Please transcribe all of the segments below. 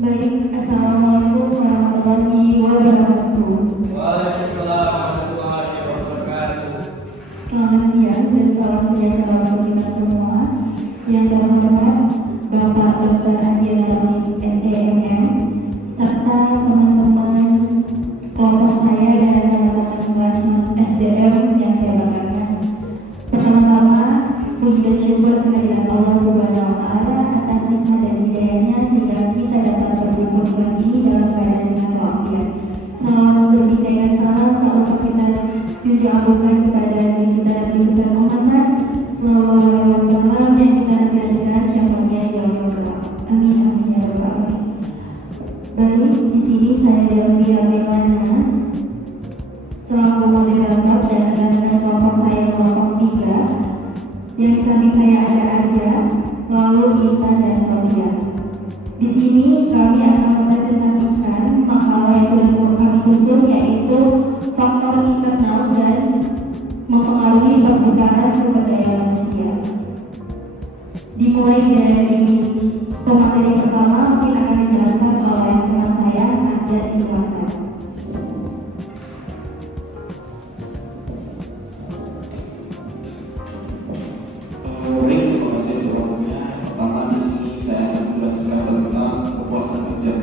Baik, Assalamualaikum warahmatullahi wabarakatuh. Waalaikumsalam warahmatullahi wabarakatuh. Selamat siang dan salam sejahtera untuk kita semua. Yang terhormat Bapak Dr. Adiana Rossi SDMM serta teman-teman kelompok saya dan teman-teman kelas SDM yang saya banggakan. Pertama-tama, puji dan syukur kehadirat Allah Subhanahu wa Ta'ala atas nikmat dan hidayahnya sehingga kita dapat berkumpul kelas ini dalam keadaan sehat walafiat. Salam berbisa dan salam selalu kita agunkan kepada Nabi kita Nabi besar Muhammad Sallallahu Alaihi Wasallam yang kita nantikan syafaatnya di yaumul qiyamah. Amin amin ya rabbal alamin. Baik, di sini saya Delvia Memana selaku moderator dan rekan kelompok saya kelompok 3 yang samping saya ada Arja, lalu Intan dan Sofia. Di sini kami akan mempresentasikan makalah yang sudah kami susun, yaitu faktor internal dan mempengaruhi perputaran sumber daya manusia. Dimulai dari pemateri pertama, mungkin akan dijelaskan oleh teman saya, Arja, silakan. Pertama di sini saya akan menjelaskan tentang kepuasan kerja.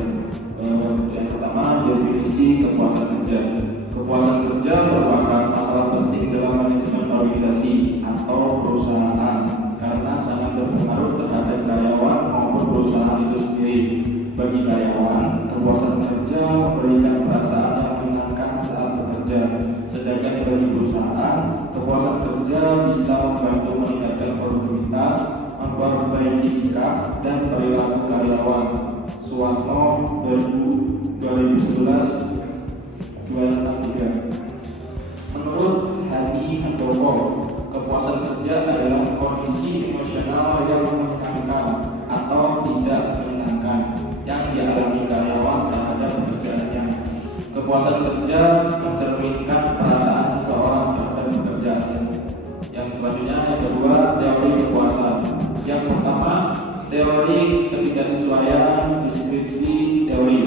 Yang pertama, definisi kepuasan kerja. Kepuasan kerja merupakan masalah penting dalam manajemen organisasi atau perusahaan karena sangat berpengaruh terhadap karyawan maupun perusahaan itu sendiri. Bagi karyawan, kepuasan kerja memberikan perasaan yang menyenangkan saat bekerja. Sedangkan bagi perusahaan, kepuasan kerja bisa membantu meningkatkan produktivitas, memperbaiki sikap dan perilaku karyawan. Suwarno 2011-263. Menurut Hadi Handoko, kepuasan kerja adalah kondisi emosional yang menyenangkan atau tidak menyenangkan yang dialami karyawan terhadap pekerjaannya. Kepuasan kerja mencerminkan perasaan seseorang terhadap pekerjaannya. Yang selanjutnya, yang kedua, teori kepuasan. Yang pertama, teori ketidaksesuaian deskripsi teori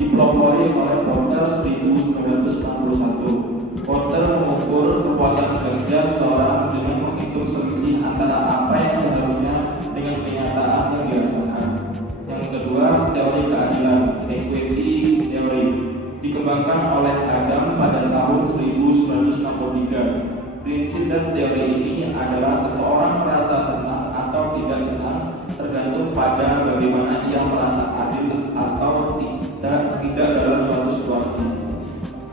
dipelopori oleh Porter 1961. Porter mengukur kepuasan kerja seseorang dengan menghitung selisih antara apa yang seharusnya dengan kenyataan yang dirasakan. Yang kedua, teori keadilan equity teori dikembangkan oleh Adam pada tahun 1963. Prinsip dan teori ini adalah seseorang merasa senang atau tidak senang tergantung pada bagaimana ia merasa adil atau tidak dalam suatu situasi.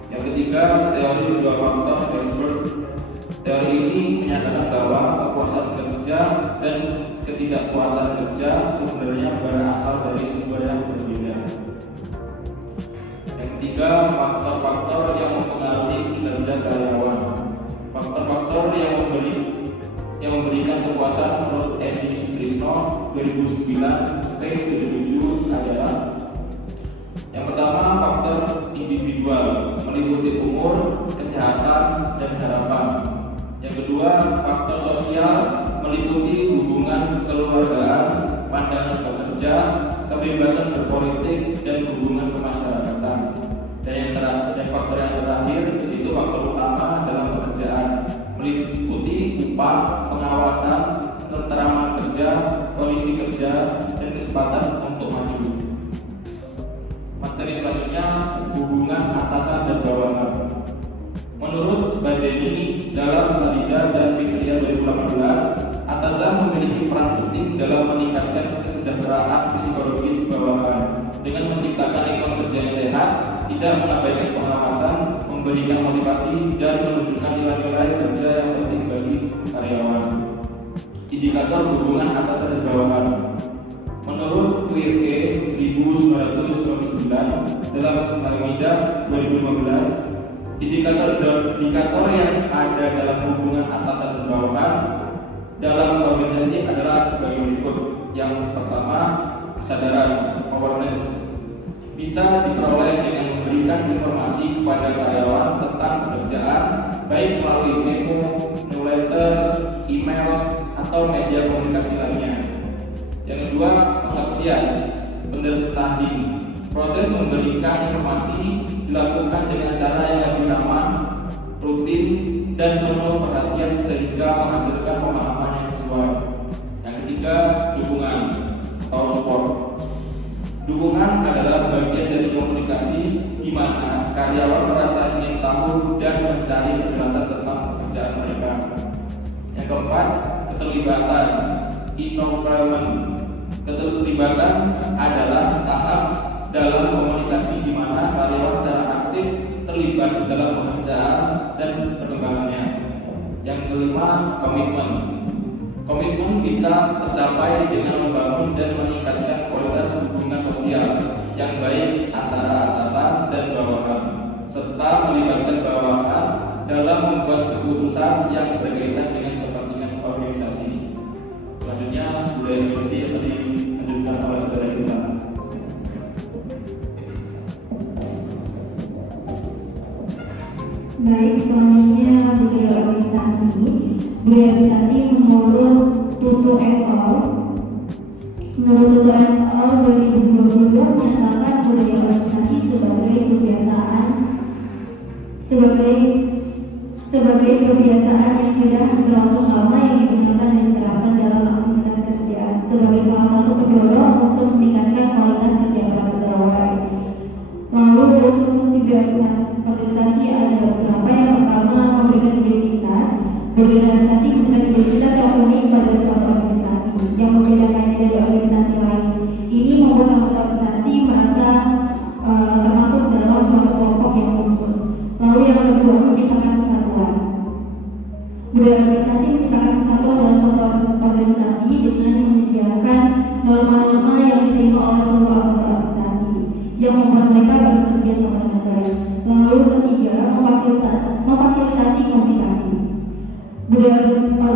Yang ketiga, teori dua faktor Herzberg. Teori ini menyatakan bahwa kepuasan kerja dan ketidakpuasan kerja sebenarnya berasal dari sumber yang berbeda. Yang ketiga, faktor-faktor yang mempengaruhi kinerja karyawan. Faktor-faktor yang memberikan kepuasan menurut Edi Sutrisno 2009-77 adalah: yang pertama, faktor individual meliputi umur, kesehatan, dan harapan. Yang kedua, faktor sosial meliputi hubungan kekeluargaan, pandangan bekerja, kebebasan berpolitik, dan hubungan kemasyarakatan. Dan faktor yang terakhir itu faktor utama dalam pekerjaan, meliputi upah, pengawasan, ketentraman kerja, kondisi kerja, dan kesempatan untuk maju. Materi selanjutnya, hubungan atasan dan bawahan. Menurut Badeni dalam Salida dan Fikria 2018, atasan memiliki peran penting dalam meningkatkan kesejahteraan psikologis bawahan dengan menciptakan lingkungan kerja yang sehat, tidak mengabaikan pengawasan, memberikan motivasi, dan menunjukkan nilai-nilai kerja yang penting bagi karyawan. Indikator hubungan atasan dan bawahan. Menurut Quirke 1999 dalam Al-Midah 2015, indikator yang ada dalam hubungan atasan dan bawahan dalam organisasi adalah sebagai berikut. Yang pertama, kesadaran awareness bisa diperoleh dengan memberikan informasi kepada karyawan tentang pekerjaan, baik melalui memo, newsletter, email, atau media komunikasi lainnya. Yang kedua, pengertian. understanding. Proses memberikan informasi dilakukan dengan cara yang lebih ramah, rutin, dan penuh perhatian sehingga menghasilkan pemahaman yang sesuai. Yang ketiga, dukungan atau support. Dukungan adalah bagian dari komunikasi di mana karyawan merasa ingin tahu dan mencari penjelasan tentang pekerjaan mereka. Yang keempat, keterlibatan, involvement. Keterlibatan adalah tahap dalam komunikasi di mana karyawan secara aktif terlibat dalam pekerjaan dan perkembangannya. Yang kelima, komitmen. Komitmen bisa tercapai dengan membangun dan meningkatkan kualitas hubungan sosial yang baik antara atasan dan bawahan, serta melibatkan bawahan dalam membuat keputusan yang berkaitan dengan kepentingan organisasi. Selanjutnya, budaya organisasi yang tadi dilanjutkan oleh saudara kita. Baik, selanjutnya budaya organisasi. Budaya organisasi menurut Tutu et al. Menurut Tutu et al. 2022 menyatakan budaya organisasi sebagai kebiasaan yang sudah berlangsung lama yang digunakan dan diterapkan dalam aktivitas kerjaan sebagai salah satu pendorong untuk meningkatkan kualitas kerja para pegawai. Lalu untuk organisasi ada beberapa. Yang pertama, memberikan identitas. Berorganisasi memberikan identitas yang unik pada suatu organisasi yang membedakannya dari organisasi lain. Ini membuat anggota organisasi merasa termasuk dalam suatu kelompok yang khusus. Lalu yang kedua, menciptakan kesatuan. Budaya organisasi menciptakan kesatuan dalam suatu organisasi dengan menyediakan norma-norma yang diterima oleh seluruh anggota organisasi yang membuat mereka bekerja sama dengan baik. Lalu ketiga, memfasilitasi komunikasi.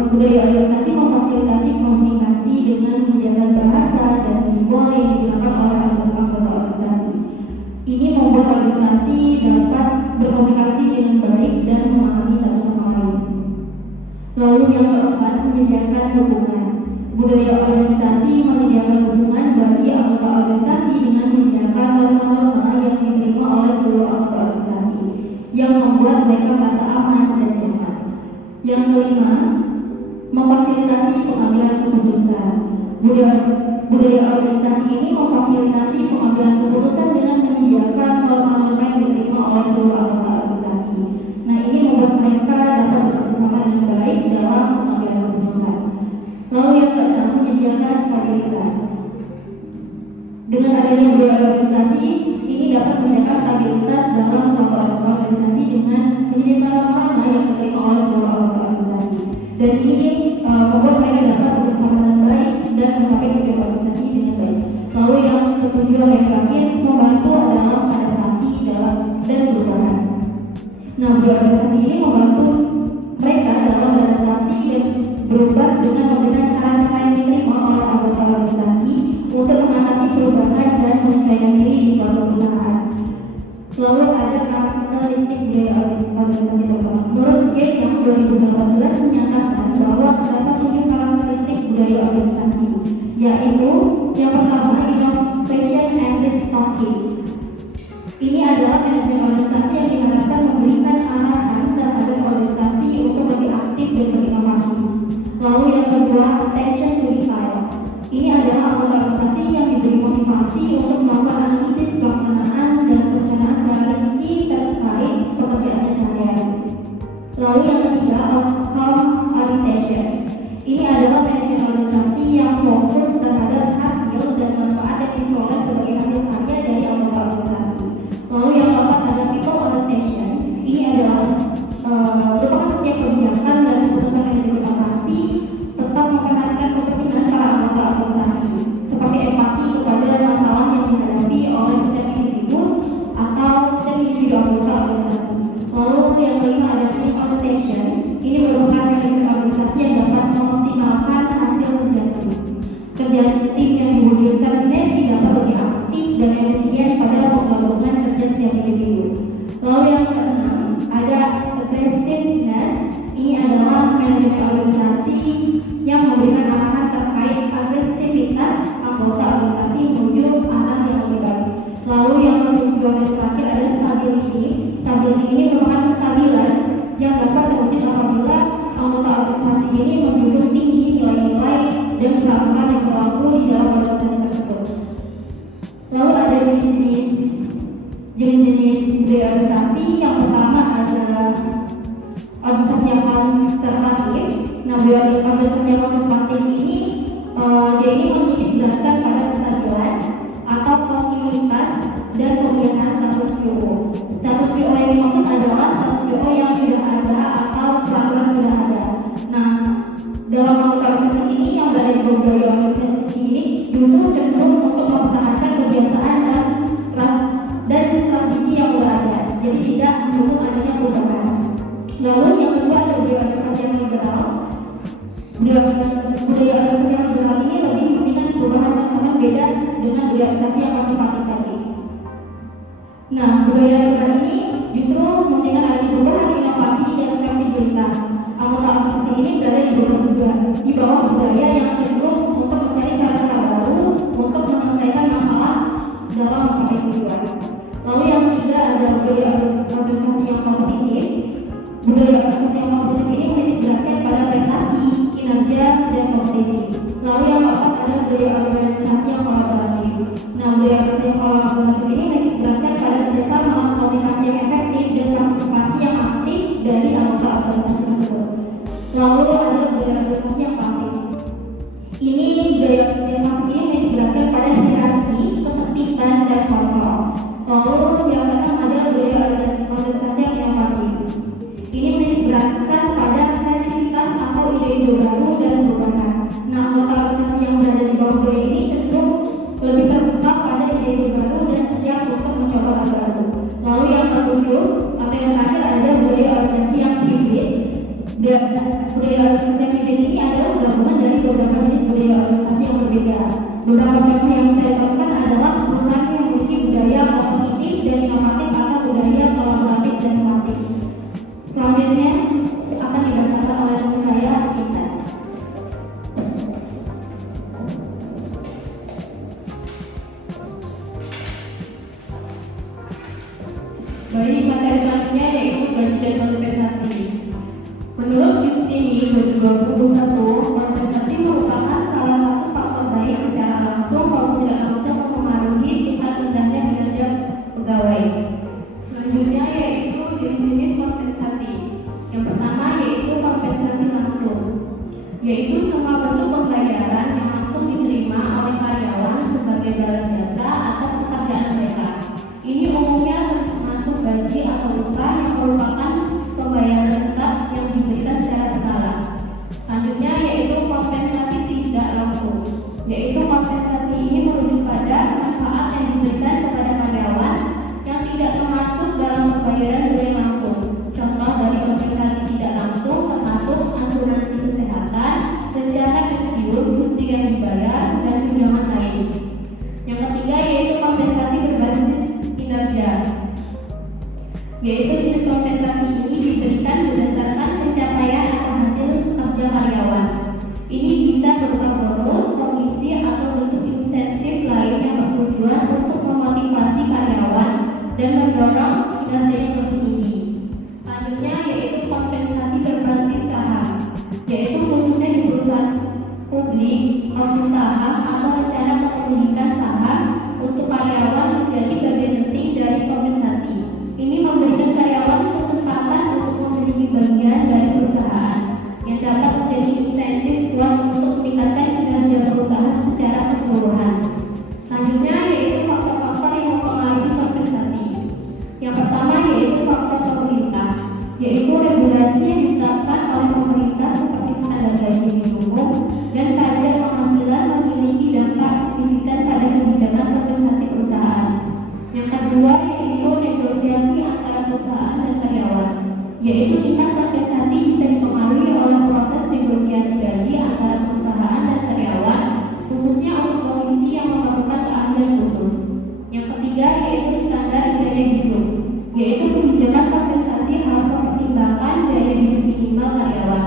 Budaya organisasi memfasilitasi komunikasi dengan menjaga bahasa dan simbol yang digunakan oleh anggota organisasi. Ini membuat organisasi dapat berkomunikasi dengan baik dan memahami satu sama lain. Lalu yang keempat, menyediakan dukungan. Budaya organisasi menyediakan dukungan bagi anggota organisasi dengan menyediakan norma-norma yang diterima oleh seluruh anggota organisasi yang membuat mereka merasa aman dan nyaman. Yang kelima, memfasilitasi pengambilan keputusan. Budaya organisasi ini memfasilitasi pengambilan keputusan dengan menyediakan norma-norma yang diterima oleh seluruh anggota organisasi. Nah, ini membuat mereka dapat bekerjasama dengan baik dalam pengambilan keputusan. Lalu yang keenam, menyediakan stabilitas. Dengan adanya budaya organisasi, ini dapat menyediakan stabilitas dalam suatu organisasi dengan menyediakan norma yang diterima oleh seluruh anggota organisasi. Dan ini membuat mereka dapat bekerjasama dengan baik dan mencapai tujuan organisasi dengan baik. Lalu yang ketujuh yang terakhir, membantu dalam adaptasi dan perubahan. Nah, budaya organisasi ini membantu mereka dalam adaptasi dan berubah dengan memberikan cara-cara yang diterima oleh anggota organisasi untuk mengatasi perubahan dan menyesuaikan diri di suatu perusahaan. Lalu ada karakteristik budaya organisasi terbaru. Menurut Gates yang 2018 menyatakan bahwa terdapat 7 karakteristik budaya organisasi, yaitu yang pertama, innovation and risk taking. Ini adalah manajemen organisasi yang diharapkan memberikan arahan terhadap organisasi untuk lebih aktif dan berinovasi. Lalu yang kedua, attention to detail. Ini adalah anggota organisasi yang diberi motivasi untuk melakukan analisis pelaksanaan dan perencanaan secara rinci terkait pekerjaannya sehari-hari. Lalu yang ketiga, outcome orientation. Ini adalah manajemen organisasi yang fokus terhadap hasil dan manfaat yang diperoleh sebagai hasil karya dari anggota organisasi. Lalu yang keempat ada people orientation. Ini adalah merupakan setiap kebijakan dan keputusan yang diadvokasi tetap memperhatikan kepentingan para anggota organisasi, seperti empati kepada masalah yang dihadapi oleh setiap individu atau setiap individu anggota organisasi. Lalu yang kelima ada team orientation. Ini merupakan manajemen organisasi yang dapat mengoptimalkan hasil kerja tim. Kerja tim yang diwujudkan sinergi dapat lebih Stability ini merupakan kestabilan yang dapat terwujud apabila anggota organisasi ini menjunjung tinggi nilai-nilai dan peraturan yang berlaku di dalam organisasi tersebut. Lalu ada jenis-jenis budaya organisasi. Yang pertama adalah organisasi yang konservatif. Nah, budaya organisasi yang konservatif ini dia ini menitik beratkan pada kestabilan atau kontinuitas dan pemilihan status quo. Status quo yang dimaksud adalah status quo yang sudah ada atau peraturan sudah ada. Nah, dalam anggota organisasi ini yang berada di budaya organisasi ini justru cenderung untuk mempertahankan kebiasaan dan tradisi yang sudah ada. Jadi tidak mendukung adanya perubahan. Lalu yang kedua ada budaya organisasi yang liberal. Budaya organisasi yang liberal ini lebih mementingkan perubahan dan memang beda dengan budaya organisasi yang konservatif tadi. Nah, budaya liberal ini justru mementingkan adanya perubahan, inovasi, dan fleksibilitas. Anggota organisasi ini berada di bawah budaya yang cenderung untuk mencari cara-cara baru untuk menyelesaikan masalah dalam mencapai tujuan. Lalu yang ketiga ada budaya organisasi yang kompetitif. Budaya organisasi yang kompetitif ini menitik beratkan pada prestasi, kinerja, dan kompetisi. Lalu yang keempat ada budaya organisasi yang kolaboratif. Nah, budaya organisasi yang kolaboratif ini menitik beratkan pada kerjasama, komunikasi yang efektif, dan partisipasi yang aktif dari anggota organisasi tersebut. Lalu ada budaya organisasi yang pasif. Ini budaya organisasi yang pasif ini menitik beratkan pada hierarki, ketertiban, dan kontrol. Lalu yang keenam ada budaya organisasi yang inovatif. Ini menitik beratkan pada kreativitas atau ide-ide baru dan perubahan. Nah, anggota organisasi yang berada di bawah budaya ini cenderung lebih terbuka pada ide-ide baru dan siap untuk mencoba hal baru. Lalu yang ketujuh atau yang terakhir ada budaya organisasi yang hibrid. Budaya organisasi yang hibrid ini adalah gabungan dari beberapa jenis budaya organisasi yang berbeda. Beberapa contoh yang saya temukan adalah perusahaan yang memiliki budaya kompetitif dan inovatif atau budaya kolaboratif dan pasif. Selanjutnya akan dibacakan oleh teman saya, Kita. Baik, materi selanjutnya yaitu gaji dan kompensasi. Menurut Yustini 2021, kompensasi merupakan salah satu faktor baik secara langsung maupun tidak langsung mempengaruhi tingkat rendahnya kinerja pegawai. Selanjutnya yaitu jenis-jenis kompensasi. Yang pertama yaitu kompensasi langsung, yaitu semua bentuk pembayaran yang langsung diterima oleh karyawan sebagai balas jasa atas pekerjaan mereka. Ini umumnya termasuk gaji atau upah yang merupakan pembayaran tetap yang diberikan secara berkala. Selanjutnya yaitu kompensasi tidak langsung, yaitu kompensasi ini merujuk pada manfaat yang diberikan kepada karyawan yang tidak termasuk dalam pembayaran tunai langsung. Contoh dari kompensasi tidak langsung termasuk asuransi kesehatan, rencana pensiun, cuti yang dibayar, dan tunjangan lain. Yang ketiga yaitu kompensasi berbasis kinerja, yaitu jenis kompensasi ini diberikan berdasarkan pencapaian atau hasil kerja karyawan. Ini bisa berupa bonus, komisi, atau bentuk insentif lain yang bertujuan untuk memotivasi karyawan dan mendorong kinerja yang lebih tinggi. Selanjutnya yaitu kompensasi berbasis saham, yaitu khususnya di perusahaan publik, opsi saham, atau rencana kepemilikan saham untuk karyawan menjadi bagian penting dari kompensasi. Ini memberikan karyawan kesempatan untuk memiliki bagian dari perusahaan yang dapat menjadi insentif kuat untuk meningkatkan kinerja perusahaan secara keseluruhan. Selanjutnya yaitu faktor-faktor yang mempengaruhi kompensasi. Yang pertama yaitu faktor pemerintah, yaitu regulasi yang ditetapkan oleh pemerintah seperti standar gaji minimum dan pajak penghasilan memiliki dampak signifikan pada kebijakan kompensasi perusahaan. Yang kedua yaitu negosiasi antara perusahaan dan karyawan, yaitu tingkat kompensasi bisa dipengaruhi oleh proses negosiasi gaji antara perusahaan dan karyawan, khususnya untuk posisi yang memerlukan keahlian khusus. Yang ketiga yaitu standar gaya hidup, yaitu kebijakan kompensasi harus mempertimbangkan gaya hidup minimal karyawan.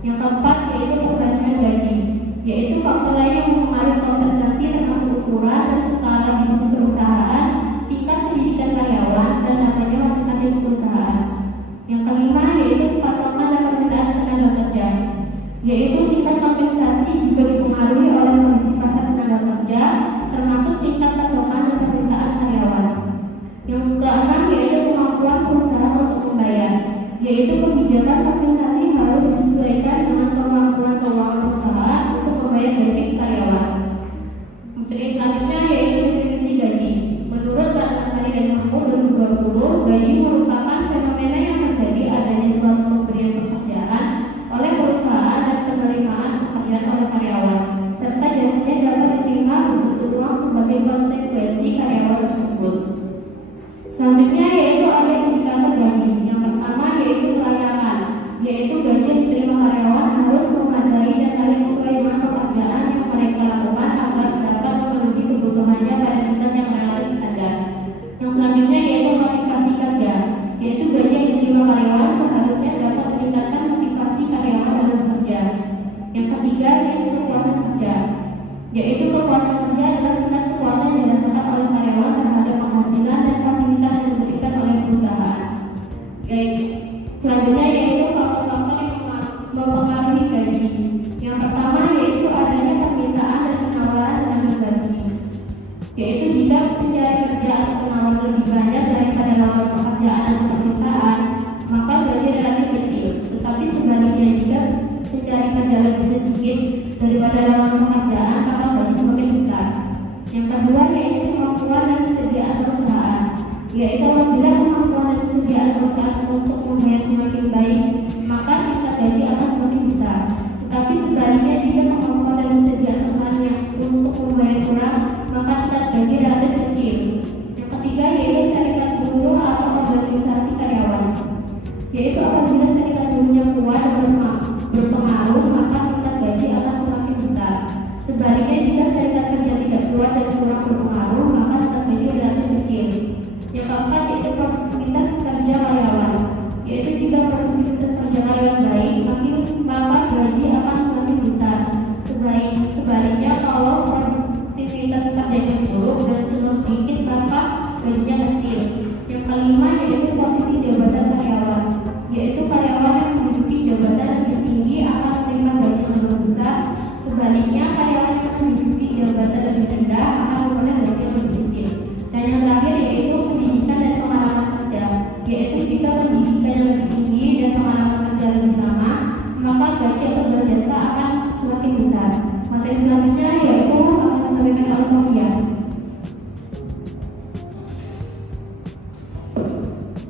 Yang keempat yaitu perbandingan gaji, yaitu faktor lain yang mempengaruhi kompensasi termasuk ukuran dan skala bisnis perusahaan, tingkat pendidikan karyawan, dan namanya yaitu kebijakan kompensasi harus disesuaikan dengan kemampuan keuangan perusahaan untuk membayar gaji karyawan. Materi selanjutnya yaitu definisi gaji. Menurut Ratnasari dan Mahmud 2020, gaji merupakan fenomena yang terjadi adanya suatu pemberian pekerjaan oleh perusahaan dan penerimaan pekerjaan oleh karyawan, serta jasanya dapat diterima bentuk uang sebagai konsekuensi karyawan tersebut. Selanjutnya yaitu ada indikator gaji. Yang pertama yaitu kelayakan, yaitu gaji yang diterima karyawan harus memadai dan layak sesuai dengan pekerjaan yang mereka lakukan agar dapat memenuhi kebutuhannya pada tingkat yang relatif standar. Yang selanjutnya yaitu motivasi kerja, yaitu gaji yang diterima karyawan seharusnya dapat meningkatkan motivasi karyawan dalam bekerja. Yang ketiga yaitu kepuasan kerja, yaitu kepuasan kerja adalah tingkat kepuasan yang dirasakan oleh karyawan terhadap penghasilan dan fasilitas yang diberikan oleh perusahaan. Selanjutnya yaitu faktor-faktor yang mempengaruhi gaji. Yang pertama yaitu adanya permintaan dan penawaran tenaga gaji, yaitu jika pencari kerja atau penawaran lebih banyak daripada lowongan pekerjaan atau permintaan, maka gaji relatif kecil. Tetapi sebaliknya jika pencari kerja lebih sedikit daripada lowongan pekerjaan, maka gaji semakin besar. Yang kedua yaitu kemampuan dan kesediaan perusahaan, yaitu apabila kemampuan dan kesediaan perusahaan untuk membayar semakin baik, maka tingkat gaji akan semakin besar. Tetapi sebaliknya jika kemampuan dan kesediaan perusahaan yang untuk membayar kurang, maka tingkat gaji relatif kecil. Yang ketiga yaitu serikat buruh atau organisasi karyawan, yaitu apabila serikat buruhnya kuat dan berpengaruh, maka tingkat gaji akan semakin besar. Sebaliknya jika serikat kerja tidak kuat dan kurang berpengaruh, maka tingkat gaji relatif kecil. Yang keempat yaitu produktivitas kerja karyawan, yaitu jika produktivitas kerja karyawan baik, maka gaji akan semakin besar. Sebaliknya kalau produktivitas kerjanya buruk dan sedikit, maka gajinya kecil. Yang kelima yaitu posisi jabatan karyawan, yaitu karyawan yang menduduki jabatan lebih tinggi akan menerima gaji yang lebih besar. Sebaliknya karyawan yang menduduki jabatan lebih rendah akan memperoleh gaji yang lebih kecil. Dan yang terakhir yaitu pendidikan dan pengalaman kerja, yaitu jika pendidikan yang lebih tinggi dan pengalaman kerja lebih lama, maka gaji atau berjasa akan semakin besar. Materi selanjutnya yaitu akan disampaikan oleh Sofia.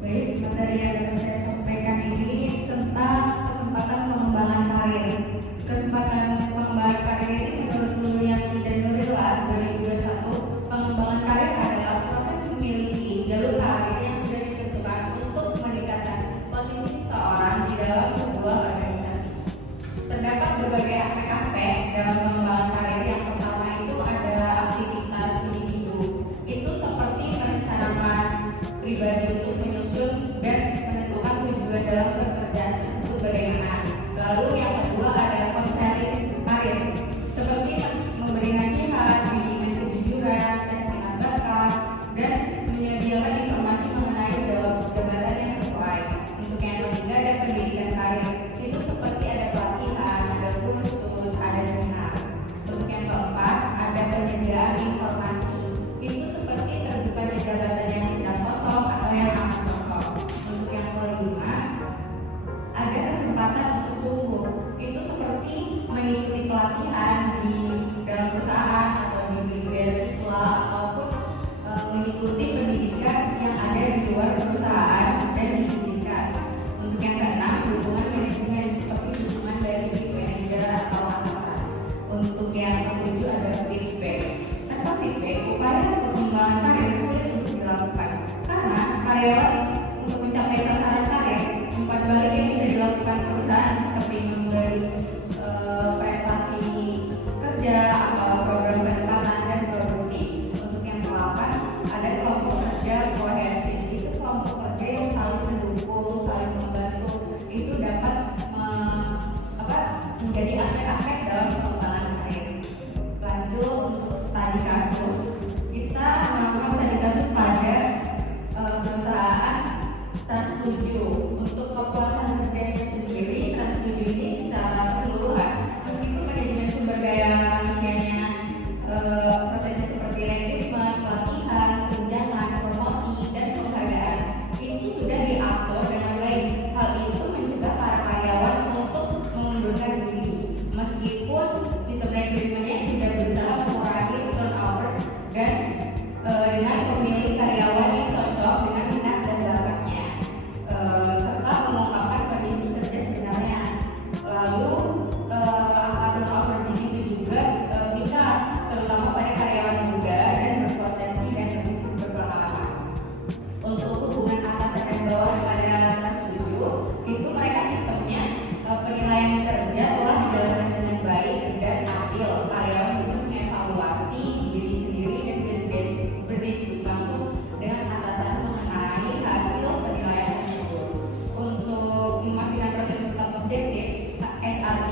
Baik, materi yang akan saya sampaikan ini tentang kesempatan pengembangan karir. Kesempatan pengembangan karir ini menurut Nurianti dan Nurila 2021, pengembangan karir adalah proses memiliki jalur karir yang sudah ditentukan untuk meningkatkan posisi seseorang di dalam sebuah organisasi. Terdapat berbagai aspek-aspek dalam pengembangan karir. Yang pertama itu adalah aktivitas individu. Itu seperti merencanakan pribadi untuk menyusun dan menentukan tujuan dalam pekerjaan tersebut bagaimana. Lalu yang kedua ada konseling karir, seperti memberi nasihat, bimbingan kejujuran, tes minat bakat, dan menyediakan informasi mengenai jabatan yang sesuai. Untuk yang ketiga ada pendidikan karir, itu seperti ada pelatihan, ada kursus, ada seminar. Untuk yang keempat ada penyediaan informasi, itu seperti terbukanya jabatan yang sedang kosong atau yang akan kosong. Untuk yang kelima ada kesempatan untuk tumbuh, itu seperti mengikuti pelatihan di dalam perusahaan atau di beasiswa ataupun mengikuti pendidikan yang ada di luar perusahaan dan diizinkan. Untuk yang keenam hubungan manajemen, seperti hubungan dari manajer atau atasan. Untuk yang ketujuh ada feedback. Tanpa feedback, upaya pengembangan karir sulit untuk dilakukan karena karyawan untuk mencapai sasaran karir, umpan balik yang bisa dilakukan perusahaan seperti memberi prestasi kerja atau program penempatan dan produksi. Untuk yang ke-8 ada kelompok kerja kohesif, itu kelompok kerja yang saling mendukung, saling membantu, itu dapat menjadi aspek-aspek dalam pengembangan karir. Lanjut untuk studi kasus, kita melakukan studi kasus pada perusahaan Trans 7. Untuk kepuasan kerjanya sendiri, Trans 7 ini secara keseluruhan, meskipun manajemen sumber daya manusianya prosesnya seperti rekrutmen, pelatihan, tunjangan, dengan memilih karyawan yang cocok dengan minat dan bakatnya, serta mengungkapkan kondisi kerja sebenarnya. Lalu angka turnover di situ juga bisa terutama pada karyawan muda dan berpotensi dan lebih berpengalaman. Untuk hubungan atas dan bawah pada kelas 7 itu mereka sistemnya penilaian kerja telah dijalankan dengan baik dan adil. Karyawan bisa mengevaluasi diri sendiri dan berdiskusi langsung dengan atasan mengenai hasil penilaian tersebut. Untuk memastikan proses tetap objektif, SRG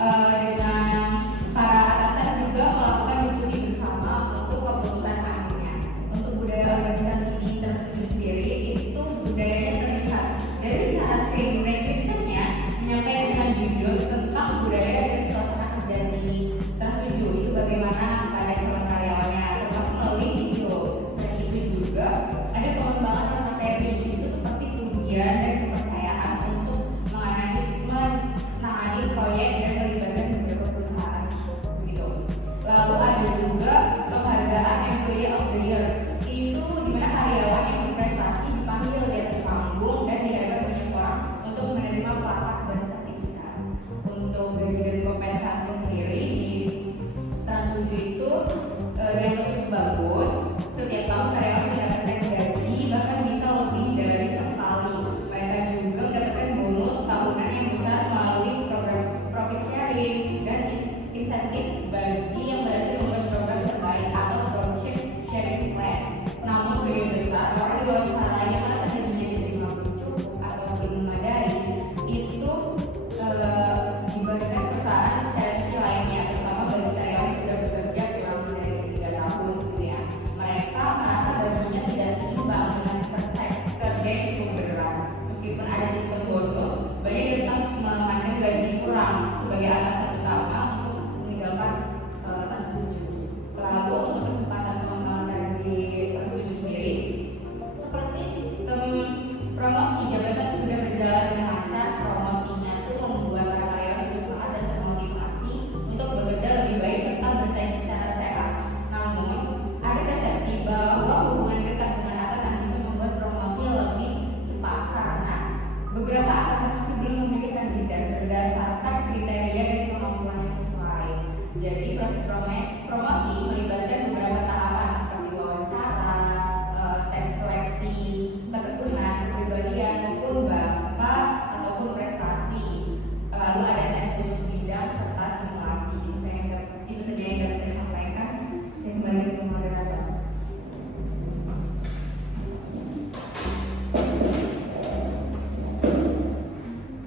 dengan para atasan juga melakukan diskusi bersama untuk keputusan akhirnya. Untuk budaya organisasi tersebut sendiri itu budayanya terlihat dari cara screen recruitmentnya menyampaikan dengan jujur tentang budaya dan suasana kerja di tertuju itu bagaimana pada calon karyawannya, termasuk melalui video. Selain itu juga ada pengembangan materi itu seperti ujian dan kepercayaan untuk menangani proyek dan melibatkan beberapa perusahaan gitu. Lalu ada juga penghargaan Employee of the Year, itu dimana karyawan yang berprestasi dipanggil di atas panggung dan di hadapan banyak orang untuk menerima plakat dan sertifikat. Untuk gaji dan kompensasi sendiri di Trans 7 itu yang cukup bagus. Setiap tahun karyawan mendapatkan gaji bahkan bisa lebih dari sekali. Mereka juga mendapatkan bonus tahunan yang besar melalui program profit sharing dan insentif bagi yang berhasil membuat program terbaik atau profit sharing plan. Namun sebagian besar orang di wawancara yang merasa gajinya diterima belum cukup atau belum memadai itu dibandingkan perusahaan televisi lainnya, terutama bagi karyawan yang sudah bekerja kurang dari 3 tahun gitu ya. Mereka merasa gajinya tidak seimbang dengan kerja yang cukup berat. Meskipun ada sistem bonus, banyak yang tetap memandang gaji kurang sebagai alasan utama untuk meninggalkan Trans 7. Lalu untuk kesempatan pengembangan dari Trans 7 sendiri, seperti sistem promosi jabatan sudah berjalan dengan lancar. Promosinya itu membuat para karyawan bersemangat dan termotivasi untuk bekerja lebih baik serta bersaing secara sehat. Namun ada persepsi bahwa hubungan dekat dengan atasan bisa membuat promosi lebih cepat karena beberapa atasan masih belum memiliki kandidat berdasarkan kriteria dan kemampuan yang sesuai. Jadi proses promosi melibatkan beberapa tahapan seperti wawancara, tes seleksi, ketekunan, kepribadian, maupun bakat ataupun prestasi. Lalu ada tes khusus bidang serta simulasi. Itu saja yang dapat saya sampaikan. Saya kembali ke moderator.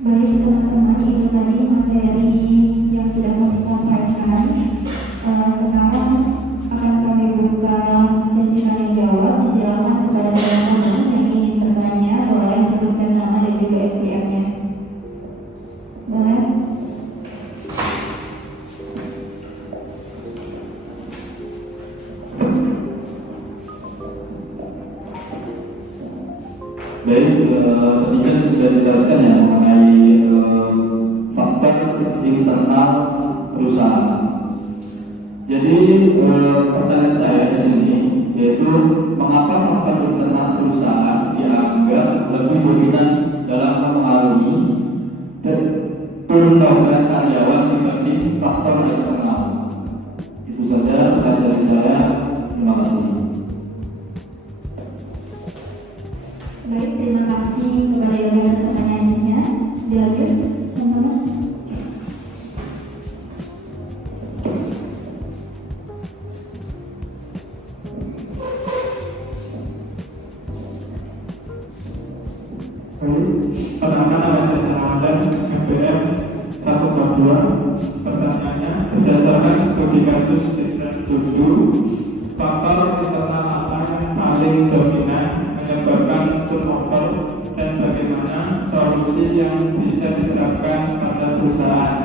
Baik teman-teman, itu tadi materi yang sudah kami sampaikan. Sekarang akan kami buka sesi tanya jawab. Silakan kepada teman-teman yang ingin bertanya boleh sebutkan nama dan juga SDM-nya. Boleh? Baik, tadi kan sudah dijelaskan ya mengenai faktor internal perusahaan. Jadi pertanyaan saya di sini yaitu mengapa faktor internal perusahaan dianggap lebih dominan dalam mempengaruhi turnover karyawan dibanding faktor eksternal? Itu saja pertanyaan dari saya. Terima kasih. Baik, terima kasih kepada yang atas pertanyaannya. Dilanjut, teman-teman. Pertanyaan saya Ramadan MPM 142. Pertanyaannya, berdasarkan studi kasus di Trans 7, faktor internal apa yang paling dominan menyebabkan turnover dan bagaimana solusi yang bisa diterapkan pada perusahaan?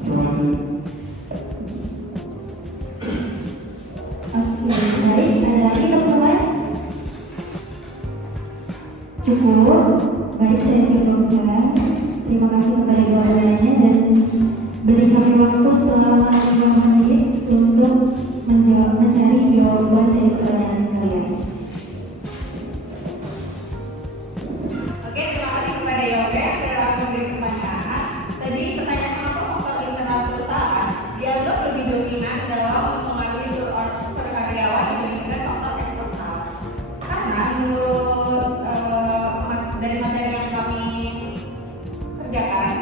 Terima kasih. Oke, baik. Ada lagi teman-teman? Cukup. Baik, saya cukupkan. Terima kasih kepada dua-duanya dan beri kami waktu selama 5 menit untuk mencari jawaban dari pertanyaan kalian. Oke, terima kasih kepada Yoga yang telah memberi pertanyaan. Tadi pertanyaan apa faktor internal perusahaan dianggap lebih dominan dalam mempengaruhi karyawan dibandingkan faktor eksternal. Karena menurut dari materi yang kami kerjakan,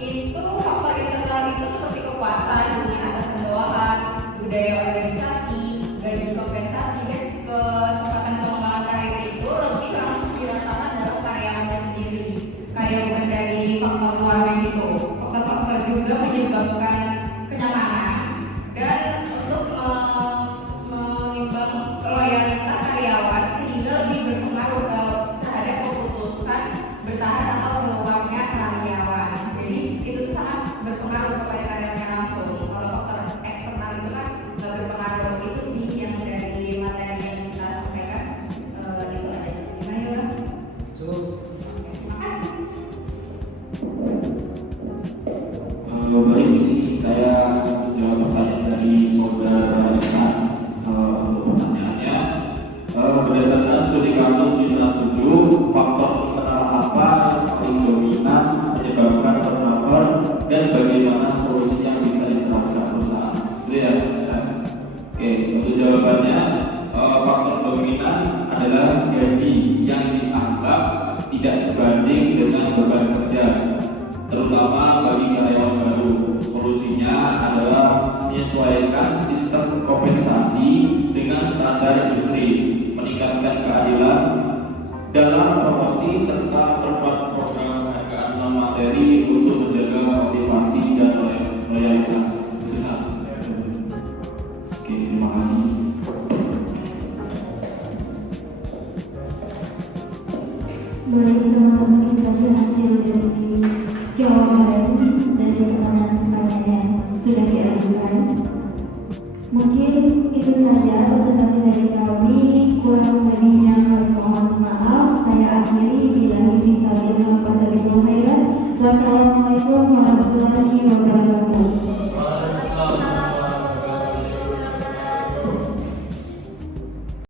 itu faktor internal itu seperti kepuasan, hubungan atas bawahan, budaya organisasi, gaji kompensasi, dan kesempatan pengembangan karir itu lebih langsung dirasakan dalam karyawannya sendiri. Kayak bukan dari faktor luar gitu. Faktor-faktor juga menyebabkan kenyamanan dan untuk mengimbang loyalitas karyawan sehingga lebih berpengaruh terhadap keputusan bertahan atau keluarnya karyawan. Jadi itu sangat berpengaruh kepada karyawannya langsung. Kalau faktor eksternal itu kan nggak berpengaruh. Itu sih yang dari materi yang kita sampaikan itu aja. Gimana ya? Cukup. Baik, di sini saya menjawab pertanyaan dari saudara Isan. Untuk pertanyaannya, berdasarkan studi kasus di 97, faktor internal apa yang paling dominan menyebabkan turnover dan bagaimana solusi yang bisa diterapkan perusahaan? Itu ya, Isan. Oke, untuk jawabannya, faktor dominan adalah gaji yang dianggap tidak sebanding dengan beban kerja, terutama bagi karyawan baru. Solusinya adalah menyesuaikan sistem kompensasi dengan standar industri, meningkatkan keadilan dalam promosi serta memperkuat program penghargaan non materi untuk menjaga motivasi dan loyalitas. Oke, terima kasih. Baik teman-teman, itu tadi hasil dari jawaban dari teman